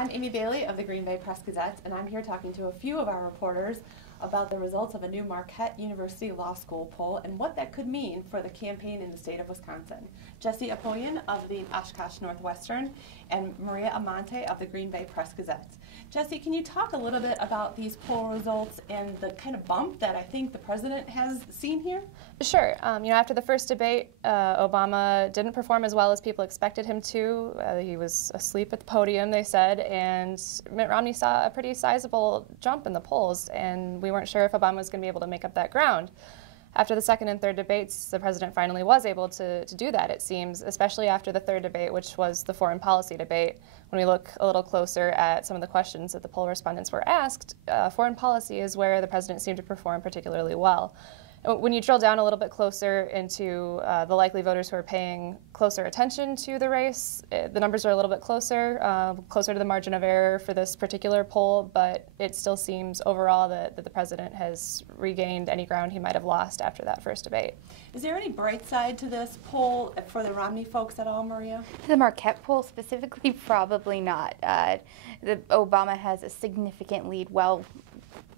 I'm Amy Bailey of the Green Bay Press-Gazette, and I'm here talking to a few of our reporters about the results of a new Marquette University Law School poll and what that could mean for the campaign in the state of Wisconsin. Jesse Apoyan of the Oshkosh Northwestern and Maria Amante of the Green Bay Press-Gazette. Jesse, can you talk a little bit about these poll results and the kind of bump that I think the president has seen here? Sure. After the first debate, Obama didn't perform as well as people expected him to. He was asleep at the podium, they said, and Mitt Romney saw a pretty sizable jump in the polls, and we weren't sure if Obama was going to be able to make up that ground. After the second and third debates, the president finally was able to do that, it seems, especially after the third debate, which was the foreign policy debate. When we look a little closer at some of the questions that the poll respondents were asked, foreign policy is where the president seemed to perform particularly well. When you drill down a little bit closer into the likely voters who are paying closer attention to the race, the numbers are a little bit closer to the margin of error for this particular poll, but it still seems overall that the president has regained any ground he might have lost after that first debate. Is there any bright side to this poll for the Romney folks at all, Maria? The Marquette poll specifically, probably not. Obama has a significant lead, well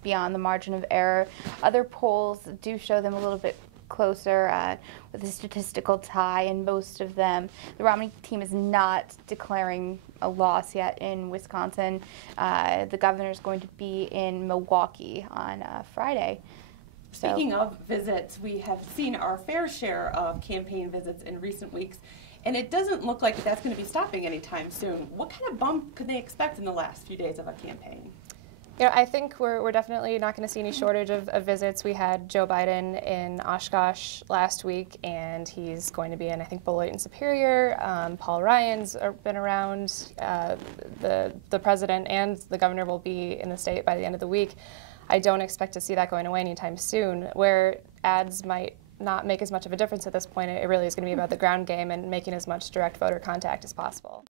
beyond the margin of error. Other polls do show them a little bit closer with a statistical tie in most of them. The Romney team is not declaring a loss yet in Wisconsin. The governor is going to be in Milwaukee on Friday. Speaking of visits, we have seen our fair share of campaign visits in recent weeks, and it doesn't look like that's going to be stopping anytime soon. What kind of bump could they expect in the last few days of a campaign? I think we're definitely not going to see any shortage of visits. We had Joe Biden in Oshkosh last week, and he's going to be in, I think, Beloit and Superior. Paul Ryan's been around. The president and the governor will be in the state by the end of the week. I don't expect to see that going away anytime soon. Where ads might not make as much of a difference at this point, it really is going to be about the ground game and making as much direct voter contact as possible.